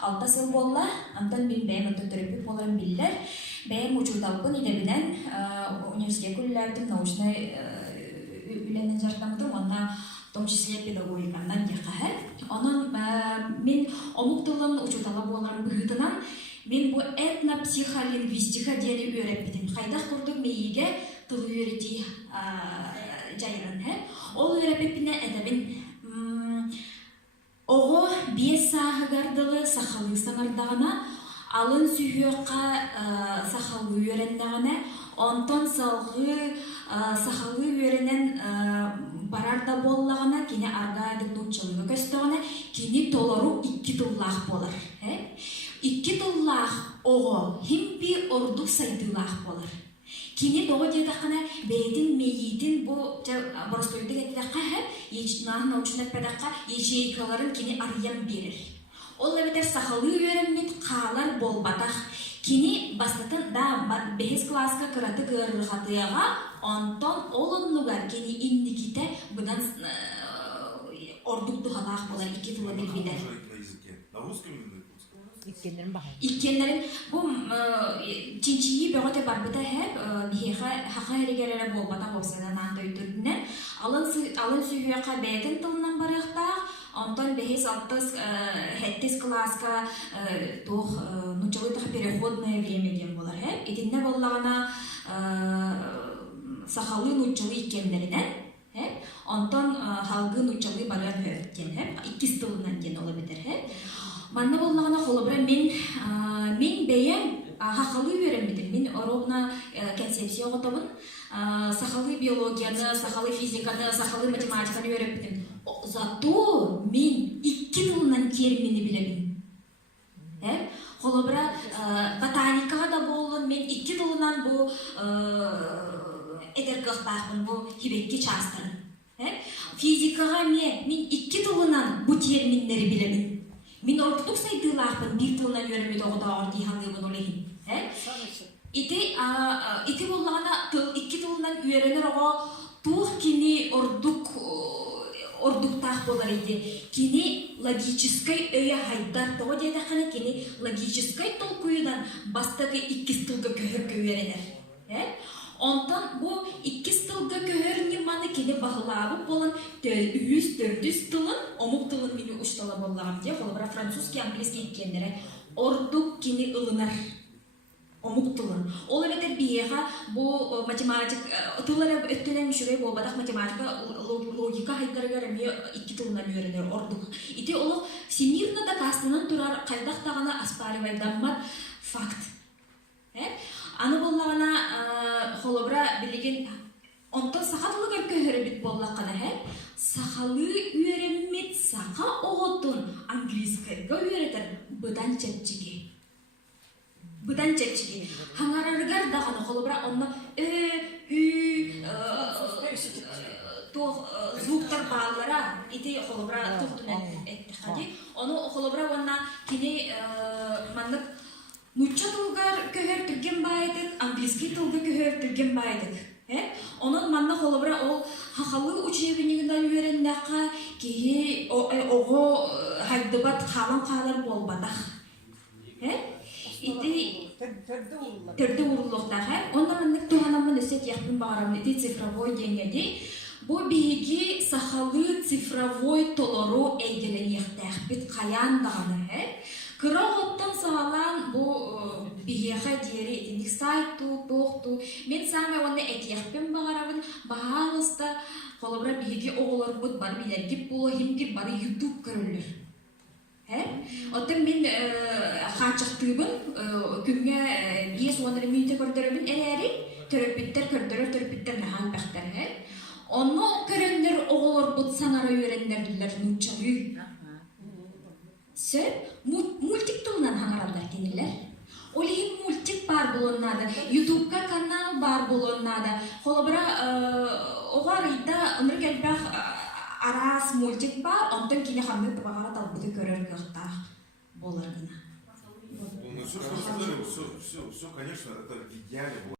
6 yıl bolla, antan bin bəyəm ötüttürüpü bolan biller. Bəyəm uçurtalpın idebinen университет күлләрдім, научный үләнен жартамыдым, онна в том числе педагогикандан яқахар. Onun мен омук тылын учуртала боларын бұғытынан мен бұл этнопсихолингвистика дені үйреппедім. Қайдақ құрдық мейіге тылы үйреті жайырын. Ол үйреппепіне әдәбін оғы бес сағығардылы сақалы самардағына алын сүйеққа сақалы үйрендағына онтон салғы сақалы үйренен барарда боллағына кені арғайдық нұтчылығы көстіғына кені толару 2 тұллақ болар. 2 тұллақ оғы химпи ордық сайдылақ болар. Кені доғы дедіқына бәйдің мейетін бұл боростойды кәттіққа ечінағын научынақ пәдіққа ечейкаларын кені ариян берір. Ол әбетер сақалы үйренмет қалар болбатақ. Кені бастатын да 5 класска кыраты кырғатыяға онтон олынлығар кені индиките бұдан ордуқты қалақ болар 2 тұлы білбейдер. На русском или на русском? Иккенлерин бұл чинчиyi бөғөте барбыта әп хақа әрегерері болбата болсадан анты өйтірдінен алын сүйеқа бәйтін тылынан барықтақ онтон 5-6 класска тоқ нучалытық переходное время ден болар. Етінне боллағына сақалы нучалы иккенлерінен онтон халғы нучалы баран өткен 2 тылынан ден олы бітір. Манна боллағына қолыбыра мен бәйен хақалы үйренмедім. Мен оробна концепция оғытабын. Сақалы биологияны, сақалы физиканы, сақалы математиканы үйренмедім. Зато мен 2 тылынан термini білемін. Қолыбыра ботаникаға да болын, мен 2 тылынан бұл әдеркіқ бақпын, бұл хибекке частырын. Физикаға мен 2 тылынан бұл терминдері білемін. Мен ордық сайдылақпын, 1 тылынан үйренмеді оғыда орды иғалығын олейін. Ити болағына 2 тылынан үйренер оға туқ кені ордуктақ болар еді. Кені логическай өйе хайдар тоғы деді қаны кені логическай толкуыдан бастағы 2 тылғы көхір үйренер. Онтан бұл 2 тылғы көхіріне маны кені бағылабы болын 300-400 тылын, омық тылын мені ұштала болағым де, қолыбыра французский, английский екендері. Ордук кені ылынар. Омук тылын. Ол әбетер биеға бұл математик тылары өттінен мүшірей болбадақ математика логика хайдарығар әме 2 тылынан үйренер ордук. Ите олық всемирна да кастынан тұрар қайдақтағына аспаривайданмат факт. Аны болағына қолыбыра білеген онтан сақатылығар көхірі бит боллаққана сақалы үйренмет сақа оғытын английскайға үйретер бұдан чәтчіге. Бұдан чәтчіге. Хаңарарығар дағаны қолыбыра онна звуктар бағылара ете қолыбыра тұқтынан әттіқади. Оны қолыбыра онна кені мандық нұтча тұлғар көхер түрген байдық, английский тұлғы көхер түрген байдық. Onun manna қолыбыра ол хақалы учебінігінен үйеріндіққа кейі оғы хайдыбат қалан қалар болбадақ. Түрді ұрлықтағы. Онда мандық туғанамын өсет яқпын бағарамын еті цифровой денгеде. Бұл бейге сақалы цифровой толору әйгелен еқтәқ бет қаяндағаны. Кырағыттан сағалан бұл бейеға дері етіндік сайту, тоқту. Мен саңа оны әтияқпен бағарамын. Бағалыста қолыбыра бейге оғылар бұд бар білергіп болу, хемгіп бары YouTube көрілір. Оттан мен қачықтығын күнге 5-10 минуты көрдірімін әрі төріпіттер көрдірір, төріпіттер наған бәқтер. Оны көрендер оғылар бұд саңара өрендерділер нүтчалы. Мультик тұлынан хаңаралдар кенелер. Олейін мультик бар болуыннады, YouTube'ка канал бар болуыннады. Қолыбыра оғар үйді ұмыр кәлбәқ арас мультик бар, онтан кені қамды бағаға талбыды көрер кіқтақ болар гына. Ну, все, конечно, это в идеале было.